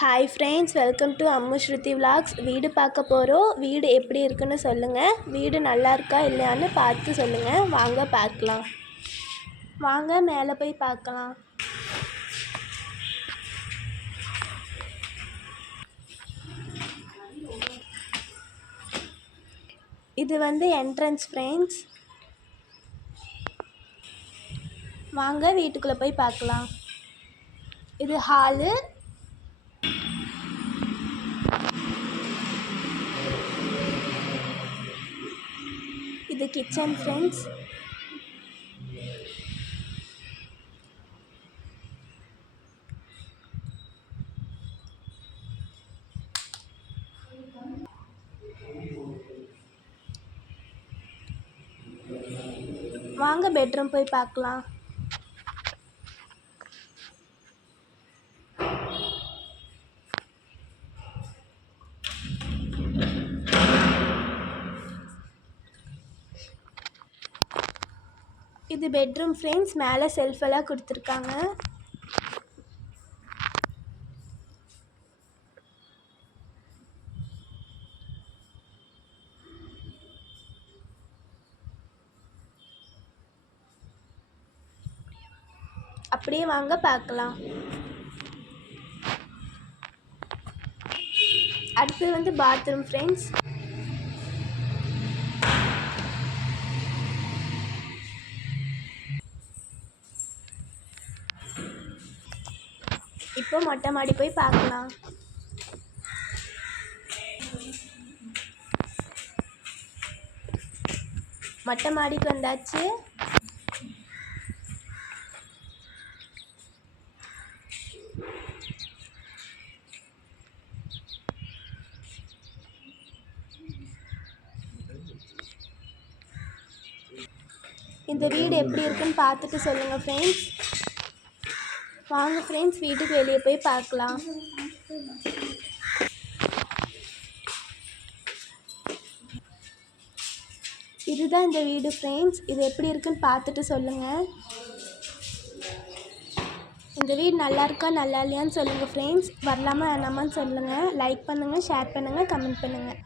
Hi friends, welcome to Ammu Shruti vlogs. வீடு பார்க்க போகிறோம். வீடு எப்படி இருக்குன்னு சொல்லுங்கள். வீடு நல்லா இருக்கா இல்லையான்னு பார்த்து சொல்லுங்கள். வாங்க பார்க்கலாம். வாங்க மேலே போய் பார்க்கலாம். இது என்ட்ரன்ஸ் ஃப்ரெண்ட்ஸ். வாங்க வீட்டுக்குள்ளே போய் பார்க்கலாம். இது ஹாலு. இது கிச்சன் ஃப்ரெண்ட்ஸ். வாங்க பெட்ரூம் போய் பார்க்கலாம். இது பெட்ரூம் ஃப்ரெண்ட்ஸ். மேலே செல்ஃப் எல்லாம் கொடுத்துருக்காங்க. அப்படியே வாங்க பார்க்கலாம். அடுத்து பாத்ரூம் ஃப்ரெண்ட்ஸ். இப்போ மொட்டை மாடி போய் பார்க்கலாம். மொட்டை மாடிக்கு வந்தாச்சு. இந்த வீடு எப்படி இருக்குன்னு பார்த்துட்டு சொல்லுங்கள் ஃப்ரெண்ட்ஸ். வாங்க ஃப்ரெண்ட்ஸ், வீட்டுக்கு வெளியே போய் பார்க்கலாம். இதுதான் இந்த வீடு ஃப்ரெண்ட்ஸ். இது எப்படி இருக்குன்னு பார்த்துட்டு சொல்லுங்கள். இந்த வீடு நல்லா இருக்கா நல்லா இல்லையான்னு சொல்லுங்கள் ஃப்ரெண்ட்ஸ். வரலாமா வேணாமான்னு சொல்லுங்கள். லைக் பண்ணுங்கள், ஷேர் பண்ணுங்கள், கமெண்ட் பண்ணுங்கள்.